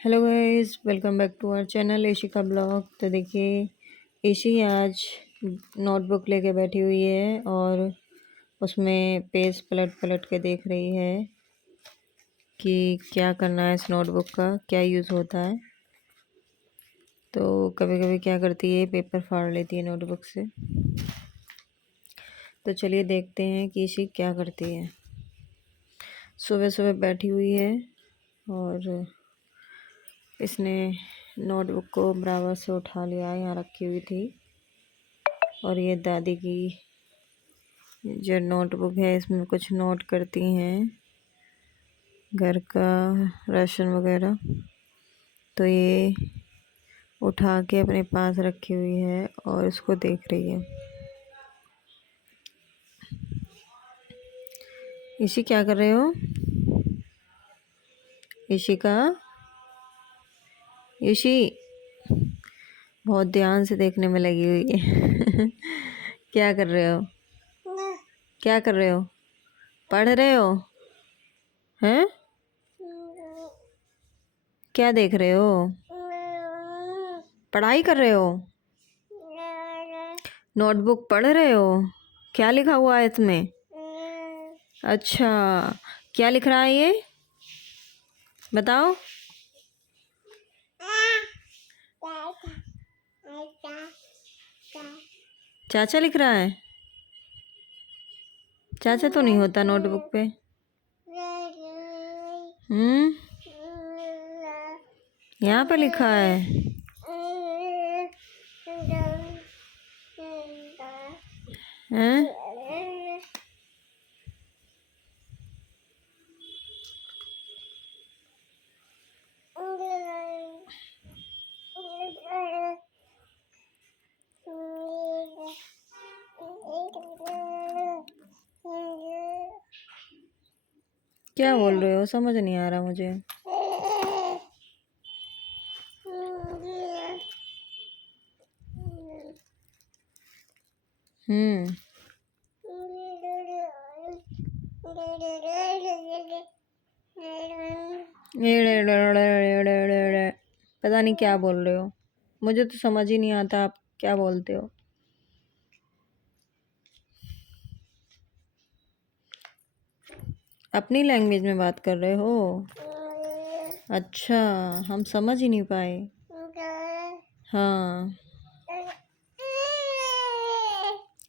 Hello guys, welcome back to our channel Ishika blog. तो देखिए, ईशी आज नोटबुक लेके बैठी हुई है और उसमें पेज पलट पलट के देख रही है कि क्या करना है, इस नोटबुक का क्या यूज़ होता है। तो कभी कभी क्या करती है, पेपर फाड़ लेती है नोटबुक से। तो चलिए देखते हैं कि ईशी क्या करती है। सुबह सुबह बैठी हुई है और इसने नोटबुक को बराबर से उठा लिया, यहाँ रखी हुई थी। और ये दादी की जो नोटबुक है, इसमें कुछ नोट करती हैं, घर का राशन वगैरह। तो ये उठा के अपने पास रखी हुई है और इसको देख रही है। ईशी, क्या कर रहे हो? ईशिका, ईशी बहुत ध्यान से देखने में लगी हुई है। क्या कर रहे हो? क्या कर रहे हो? पढ़ रहे हो? हैं? क्या देख रहे हो? पढ़ाई कर रहे हो? नोटबुक पढ़ रहे हो? क्या लिखा हुआ है इसमें? अच्छा, क्या लिख रहा है ये? बताओ। चाचा लिख रहा है? चाचा तो नहीं होता नोटबुक पे। यहाँ पे लिखा है। हैं? क्या बोल रहे हो? समझ नहीं आ रहा मुझे। हम्म पता नहीं क्या बोल रहे हो, मुझे तो समझ ही नहीं आता आप क्या बोलते हो। अपनी लैंग्वेज में बात कर रहे हो? अच्छा, हम समझ ही नहीं पाए। हाँ,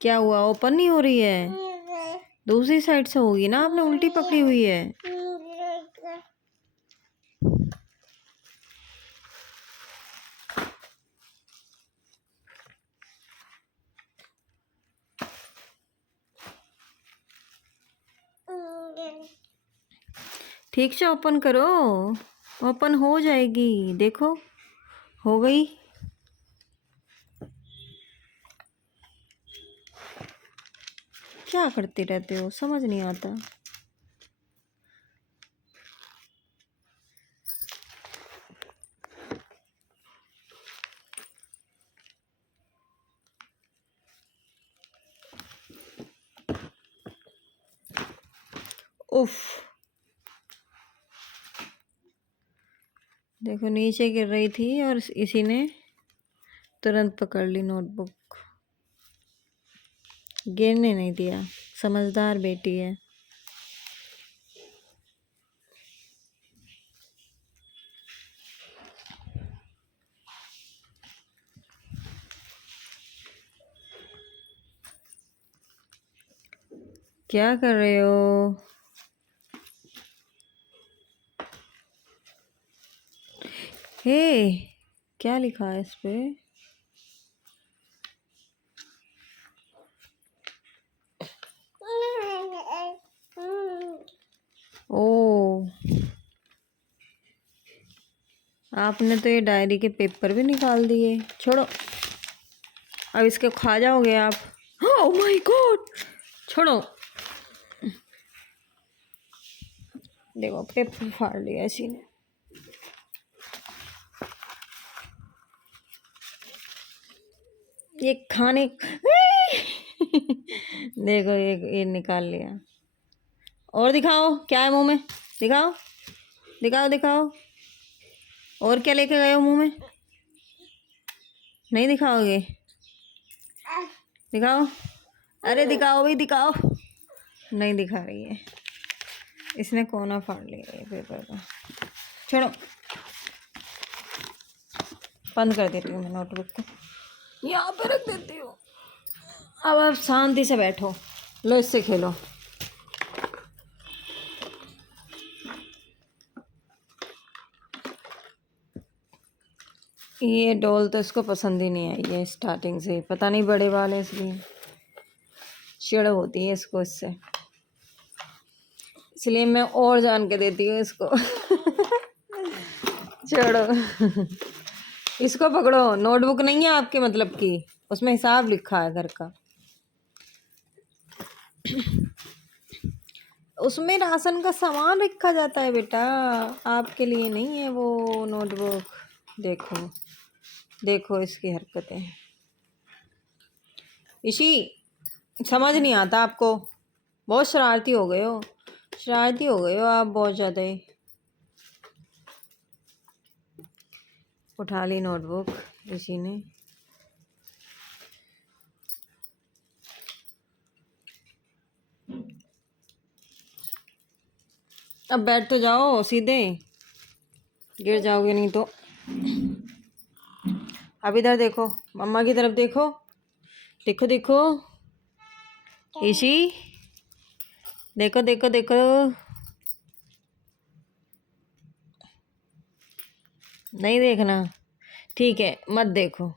क्या हुआ? ओपन नहीं हो रही है? दूसरी साइड से होगी ना, आपने उल्टी पकड़ी हुई है। ठीक से ओपन करो, ओपन हो जाएगी। देखो, हो गई। क्या करते रहते हो, समझ नहीं आता। उफ, देखो नीचे गिर रही थी और इसी ने तुरंत पकड़ ली नोटबुक, गिरने नहीं दिया। समझदार बेटी है। क्या कर रहे हो? हे, क्या लिखा है इस पे? ओ, आपने तो ये डायरी के पेपर भी निकाल दिए। छोड़ो, अब इसके खा जाओगे आप। ओह माय गॉड, छोड़ो। देखो, पेपर फाड़ लिया इसी ने। ये खाने देखो, ये निकाल लिया। और दिखाओ, क्या है मुंह में? दिखाओ, दिखाओ, दिखाओ। और क्या लेके गए हो मुंह में? नहीं दिखाओगे? दिखाओ, अरे दिखाओ भाई दिखाओ। नहीं दिखा रही है, इसने कोना फाड़ लिया है पेपर का। छोड़ो, बंद कर देती हूँ मैं नोटबुक को, यहाँ पे रख देती हूँ। अब आप शांति से बैठो, लो इससे खेलो। ये डॉल तो इसको पसंद ही नहीं आई है स्टार्टिंग से, पता नहीं बड़े वाले इसलिए चिड़ होती है इसको इससे, इसलिए मैं और जान के देती हूँ इसको। छोड़ो। इसको पकड़ो, नोटबुक नहीं है आपके मतलब की, उसमें हिसाब लिखा है घर का। उसमें राशन का सामान रखा जाता है बेटा, आपके लिए नहीं है वो नोटबुक। देखो देखो इसकी हरकतें। इशी, समझ नहीं आता आपको, बहुत शरारती हो गए हो, शरारती हो गए हो आप बहुत ज़्यादा ही। उठा ली नोटबुक ऋषि ने। अब बैठ तो जाओ सीधे, गिर जाओगे नहीं तो। अब इधर देखो, मम्मा की तरफ देखो, देखो देखो ऋषि, देखो देखो देखो। नहीं देखना, ठीक है मत देखो।